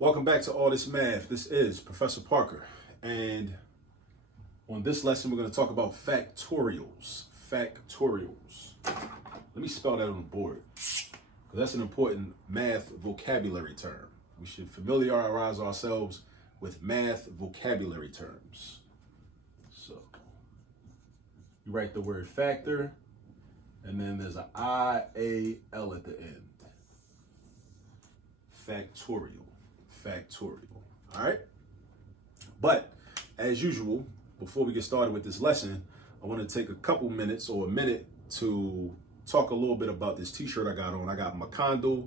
Welcome back to All This Math. This is Professor Parker. And on this lesson, we're going to talk about factorials. Factorials. Let me spell that on the board, because that's an important math vocabulary term. We should familiarize ourselves with math vocabulary terms. So you write the word factor, and then there's an I-A-L at the end. Factorial. Factorial. All right. But as usual, before we get started with this lesson, I want to take a couple minutes or a minute to talk a little bit about this t-shirt I got on. I got Macondo,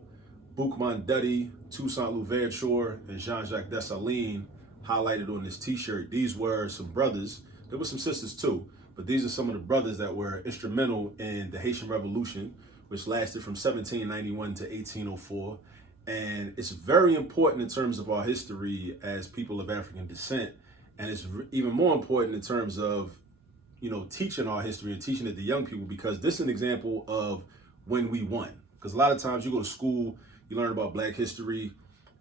Boukman Duddy, Toussaint Louverture, and Jean-Jacques Dessalines highlighted on this t-shirt. These were some brothers. There were some sisters too, but these are some of the brothers that were instrumental in the Haitian Revolution, which lasted from 1791 to 1804. And it's very important in terms of our history as people of African descent. And it's even more important in terms of, teaching our history and teaching it to young people, because this is an example of when we won. Because a lot of times you go to school, you learn about Black history,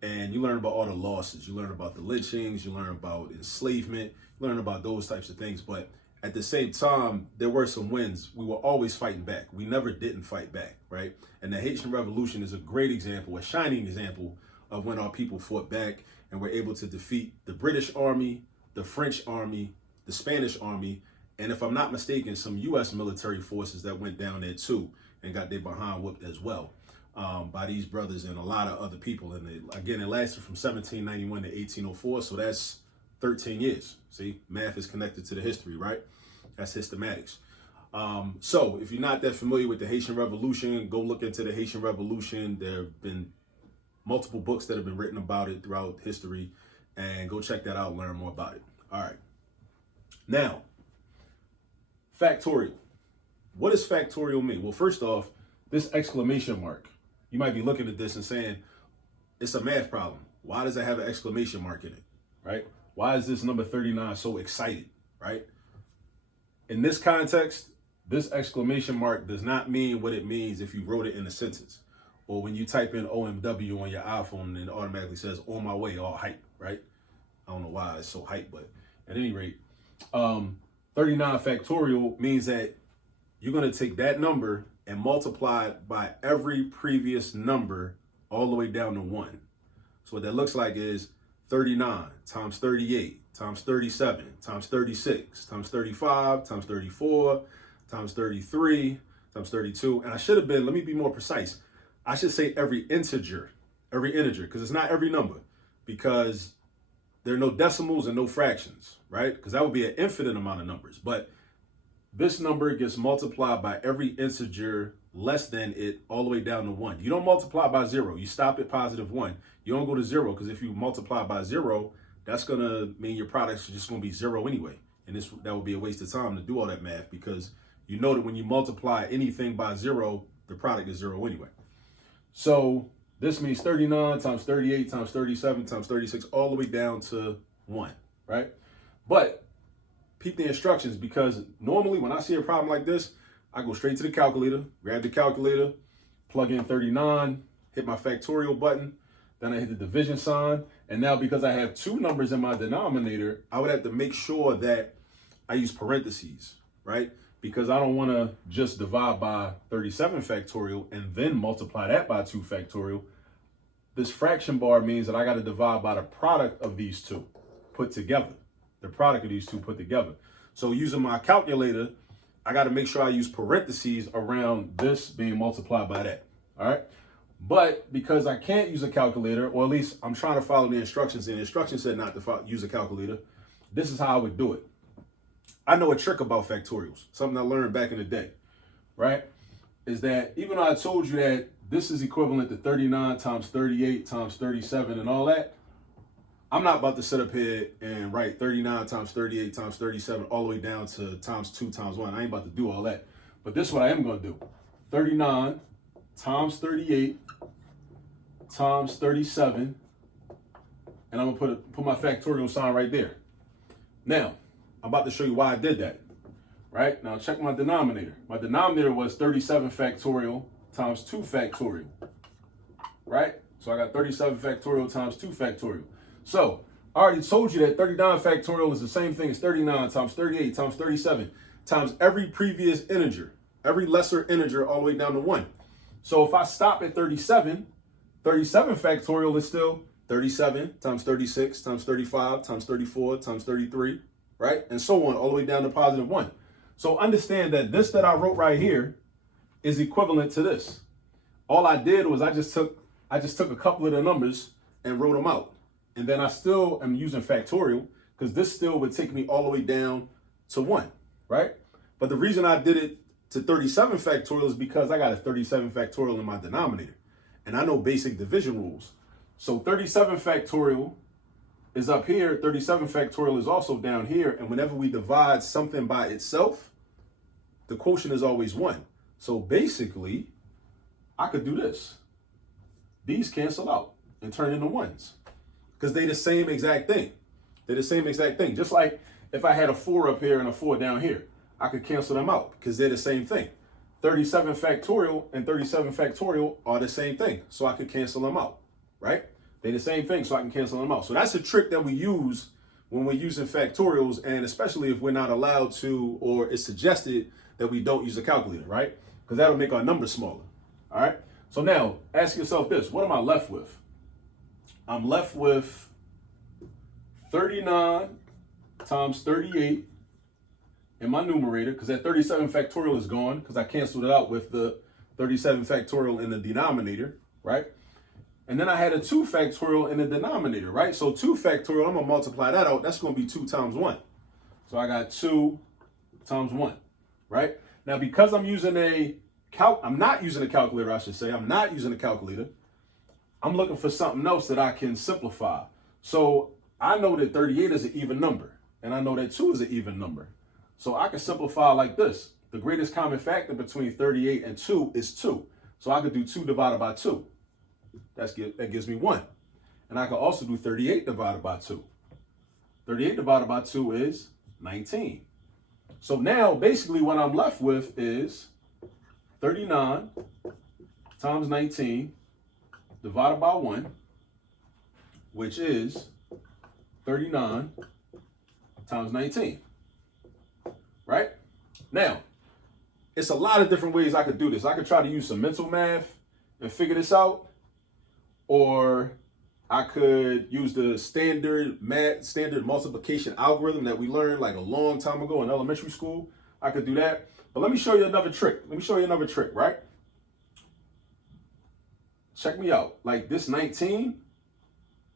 and you learn about all the losses. You learn about the lynchings, you learn about enslavement, you learn about those types of things. But at the same time, there were some wins. We were always fighting back. We never didn't fight back, right? And the Haitian Revolution is a great example, a shining example of when our people fought back and were able to defeat the British Army, the French Army, the Spanish Army, and if I'm not mistaken, some U.S. military forces that went down there too and got their behind whooped as well by these brothers and a lot of other people. And it lasted from 1791 to 1804, so that's 13 years. See, math is connected to the history, right? That's systematics. So if you're not that familiar with the Haitian Revolution, go look into the Haitian Revolution. There have been multiple books that have been written about it throughout history, and go check that out, learn more about it. All right. Now, factorial. What does factorial mean? Well, first off, this exclamation mark. You might be looking at this and saying, it's a math problem. Why does it have an exclamation mark in it, right? Why is this number 39 so excited, right? In this context, this exclamation mark does not mean what it means if you wrote it in a sentence, or when you type in OMW on your iPhone and it automatically says on my way, all hype, right? I don't know why it's so hype, but at any rate, 39 factorial means that you're going to take that number and multiply it by every previous number all the way down to 1. So what that looks like is 39 times 38 times 37 times 36 times 35 times 34 times 33 times 32. And I should have been, let me be more precise. I should say every integer, because it's not every number, because there are no decimals and no fractions, right? Because that would be an infinite amount of numbers. But this number gets multiplied by every integer less than it all the way down to 1. You don't multiply by 0. You stop at positive 1. You don't go to 0, because if you multiply by 0, that's going to mean your product's just going to be 0 anyway. And that would be a waste of time to do all that math, because you know that when you multiply anything by 0, the product is 0 anyway. So this means 39 times 38 times 37 times 36 all the way down to 1, right? But peep the instructions, because normally when I see a problem like this, I go straight to the calculator, grab the calculator, plug in 39, hit my factorial button, then I hit the division sign. And now, because I have two numbers in my denominator, I would have to make sure that I use parentheses, right? Because I don't want to just divide by 37 factorial and then multiply that by 2 factorial. This fraction bar means that I got to divide by the product of these two put together. The product of these two put together. So using my calculator, I got to make sure I use parentheses around this being multiplied by that. All right. But because I can't use a calculator, or at least I'm trying to follow the instructions, and the instructions said not to use a calculator, this is how I would do it. I know a trick about factorials, something I learned back in the day, right? Is that even though I told you that this is equivalent to 39 times 38 times 37 and all that, I'm not about to sit up here and write 39 times 38 times 37 all the way down to times 2 times 1. I ain't about to do all that. But this is what I am going to do. 39 times 38 times 37, and I'm going to put my factorial sign right there. Now, I'm about to show you why I did that. Right? Now check my denominator. My denominator was 37 factorial times 2 factorial. Right? So I got 37 factorial times 2 factorial. So I already told you that 39 factorial is the same thing as 39 times 38 times 37 times every previous integer, every lesser integer all the way down to 1. So if I stop at 37, 37 factorial is still 37 times 36 times 35 times 34 times 33, right? And so on, all the way down to positive 1. So understand that this that I wrote right here is equivalent to this. All I did was I just took a couple of the numbers and wrote them out. And then I still am using factorial because this still would take me all the way down to 1, right? But the reason I did it to 37 factorial is because I got a 37 factorial in my denominator. And I know basic division rules. So 37 factorial is up here. 37 factorial is also down here. And whenever we divide something by itself, the quotient is always 1. So basically, I could do this. These cancel out and turn into 1s because they're the same exact thing. They're the same exact thing. Just like if I had a 4 up here and a 4 down here, I could cancel them out because they're the same thing. 37 factorial and 37 factorial are the same thing. So I could cancel them out, right? They're the same thing, so I can cancel them out. So that's a trick that we use when we're using factorials, and especially if we're not allowed to, or it's suggested that we don't use a calculator, right? Because that'll make our numbers smaller, all right? So now, ask yourself this. What am I left with? I'm left with 39 times 38 in my numerator, because that 37 factorial is gone, because I canceled it out with the 37 factorial in the denominator, right? And then I had a 2 factorial in the denominator, right? So 2 factorial, I'm going to multiply that out. That's going to be 2 times 1. So I got 2 times 1, right? Now, because I'm using I'm not using a calculator, I should say. I'm not using a calculator. I'm looking for something else that I can simplify. So I know that 38 is an even number, and I know that 2 is an even number. So I can simplify like this. The greatest common factor between 38 and 2 is 2. So I could do 2 divided by 2. That gives me 1. And I can also do 38 divided by 2. 38 divided by 2 is 19. So now basically what I'm left with is 39 times 19 divided by 1, which is 39 times 19, right? Now, it's a lot of different ways I could do this. I could try to use some mental math and figure this out, or I could use the standard multiplication algorithm that we learned like a long time ago in elementary school. I could do that. But let me show you another trick. Right? Check me out. Like this 19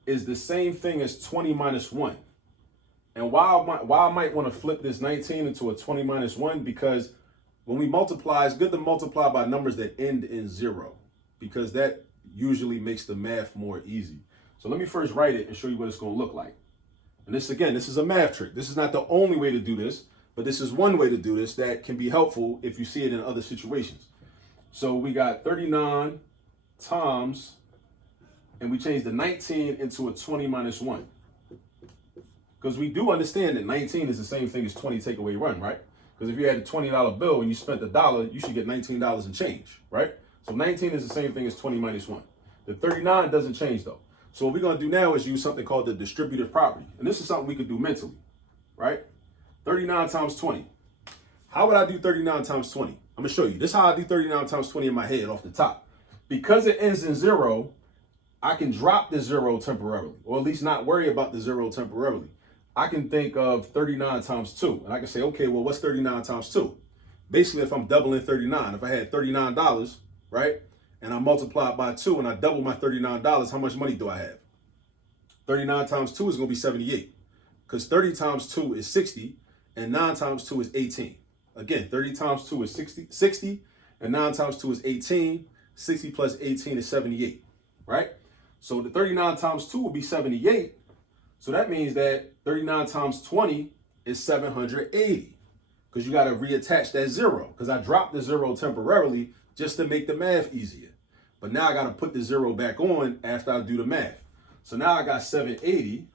is the same thing as 20 minus 1. And why I might want to flip this 19 into a 20 minus 1, because when we multiply, it's good to multiply by numbers that end in 0, because that usually makes the math more easy. So let me first write it and show you what it's going to look like. And this is a math trick. This is not the only way to do this, but this is one way to do this that can be helpful if you see it in other situations. So we got 39 times, and we changed the 19 into a 20 minus 1. Because we do understand that 19 is the same thing as 20 take away run, right? Because if you had a $20 bill and you spent $1, you should get $19 and change, right? So 19 is the same thing as 20 minus 1. The 39 doesn't change though. So what we're going to do now is use something called the distributive property. And this is something we could do mentally, right? 39 times 20. How would I do 39 times 20? I'm going to show you. This is how I do 39 times 20 in my head off the top. Because it ends in 0, I can drop the 0 temporarily, or at least not worry about the 0 temporarily. I can think of 39 times 2, and I can say, okay, well, what's 39 times 2? Basically, if I'm doubling 39, if I had $39, right, and I multiply it by 2 and I double my $39, how much money do I have? 39 times 2 is going to be 78, because 30 times 2 is 60, and 9 times 2 is 18. Again, 30 times 2 is 60, and 9 times 2 is 18. 60 plus 18 is 78, right? So the 39 times 2 will be 78. So that means that 39 times 20 is 780, because you got to reattach that 0, because I dropped the 0 temporarily just to make the math easier. But now I got to put the 0 back on after I do the math. So now I got 780.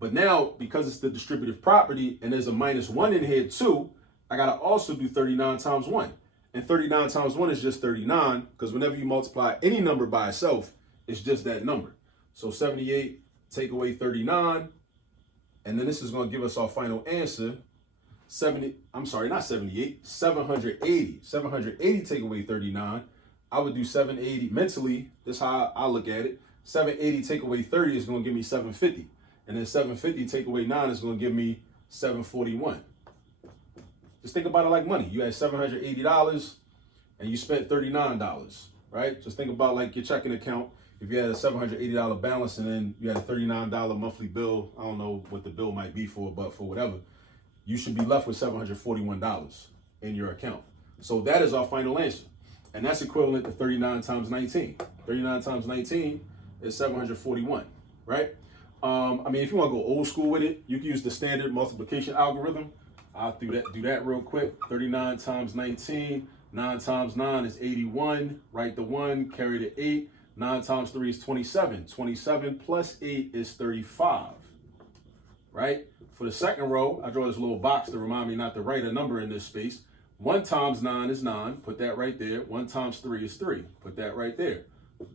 But now, because it's the distributive property and there's a minus 1 in here too, I got to also do 39 times 1. And 39 times 1 is just 39, because whenever you multiply any number by itself, it's just that number. So 78 take away 39, and then this is going to give us our final answer. 780. 780 take away 39. I would do 780 mentally. That's how I look at it. 780 take away 30 is going to give me 750. And then 750 take away 9 is going to give me 741. Just think about it like money. You had $780 and you spent $39, right? Just think about like your checking account. If you had a $780 balance and then you had a $39 monthly bill, I don't know what the bill might be for, but for whatever, you should be left with $741 in your account. So that is our final answer. And that's equivalent to 39 times 19. 39 times 19 is 741, right? I mean, if you want to go old school with it, you can use the standard multiplication algorithm. I'll do that real quick. 39 times 19, 9 times 9 is 81. Write the 1, carry the 8. 9 times 3 is 27. 27 plus 8 is 35, right? For the second row, I draw this little box to remind me not to write a number in this space. 1 times 9 is 9. Put that right there. 1 times 3 is 3. Put that right there.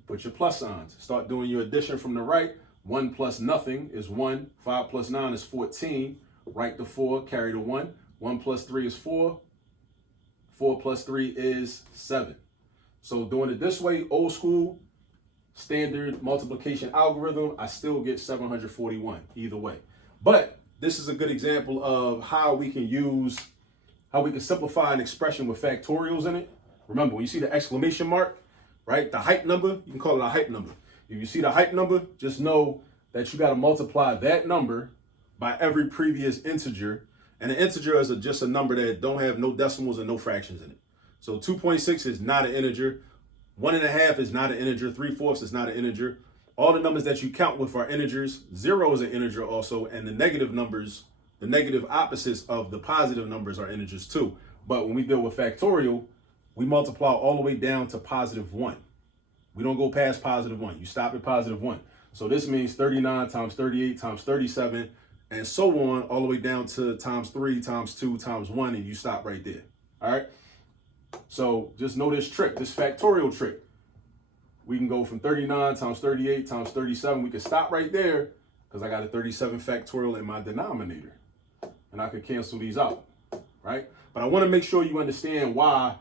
Put your plus signs. Start doing your addition from the right. 1 plus nothing is 1. 5 plus 9 is 14. Write the 4, carry the 1. 1 plus 3 is 4. 4 plus 3 is 7. So doing it this way, old school, standard multiplication algorithm, I still get 741 either way. But this is a good example of how we can simplify an expression with factorials in it. Remember, when you see the exclamation mark, right, the height number, you can call it a height number. If you see the height number, just know that you got to multiply that number by every previous integer. And an integer is just a number that don't have no decimals and no fractions in it. So 2.6 is not an integer. 1.5 is not an integer. 3/4 is not an integer. All the numbers that you count with are integers. 0 is an integer also. And the negative numbers, the negative opposites of the positive numbers are integers too. But when we deal with factorial, we multiply all the way down to +1. We don't go past +1. You stop at +1. So this means 39 times 38 times 37 and so on, all the way down to times 3 times 2 times 1, and you stop right there. All right. So just know this trick, this factorial trick. We can go from 39 times 38 times 37. We can stop right there because I got a 37 factorial in my denominator. And I could cancel these out, right? But I want to make sure you understand why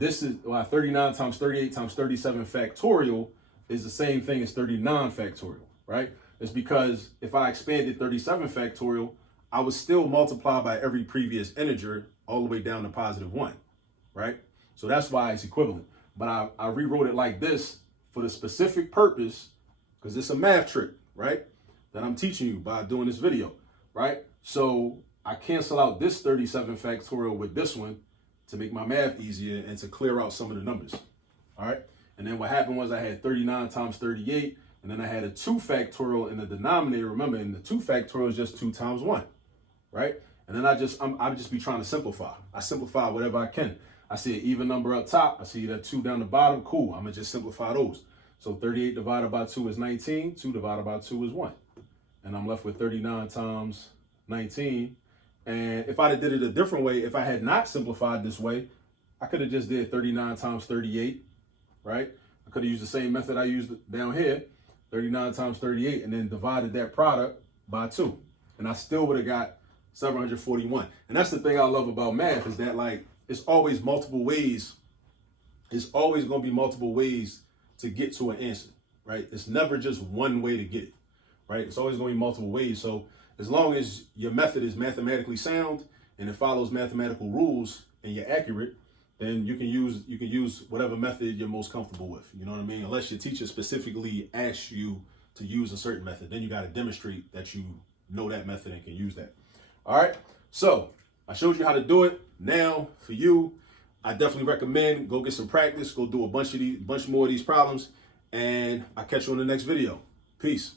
39 times 38 times 37 factorial is the same thing as 39 factorial, right? It's because if I expanded 37 factorial, I would still multiply by every previous integer all the way down to +1, right? So that's why it's equivalent. But I rewrote it like this for the specific purpose, because it's a math trick, right? That I'm teaching you by doing this video, right? So I cancel out this 37 factorial with this one to make my math easier and to clear out some of the numbers, all right? And then what happened was I had 39 times 38, and then I had a 2 factorial in the denominator. Remember, in the 2 factorial is just 2 times 1, right? And then I just be trying to simplify. I simplify whatever I can. I see an even number up top. I see that 2 down the bottom. Cool. I'm going to just simplify those. So 38 divided by 2 is 19. 2 divided by 2 is 1. And I'm left with 39 times 19. And if I had did it a different way, if I had not simplified this way, I could have just did 39 times 38, right? I could have used the same method I used down here, 39 times 38, and then divided that product by 2. And I still would have got 741. And that's the thing I love about math, is that, like, it's always multiple ways. It's always going to be multiple ways to get to an answer, right? It's never just one way to get it, right? It's always going to be multiple ways. So as long as your method is mathematically sound and it follows mathematical rules and you're accurate, then you can use whatever method you're most comfortable with. You know what I mean? Unless your teacher specifically asks you to use a certain method, then you got to demonstrate that you know that method and can use that. All right. So I showed you how to do it. Now for you, I definitely recommend go get some practice, go do a bunch more of these problems, and I'll catch you on the next video. Peace.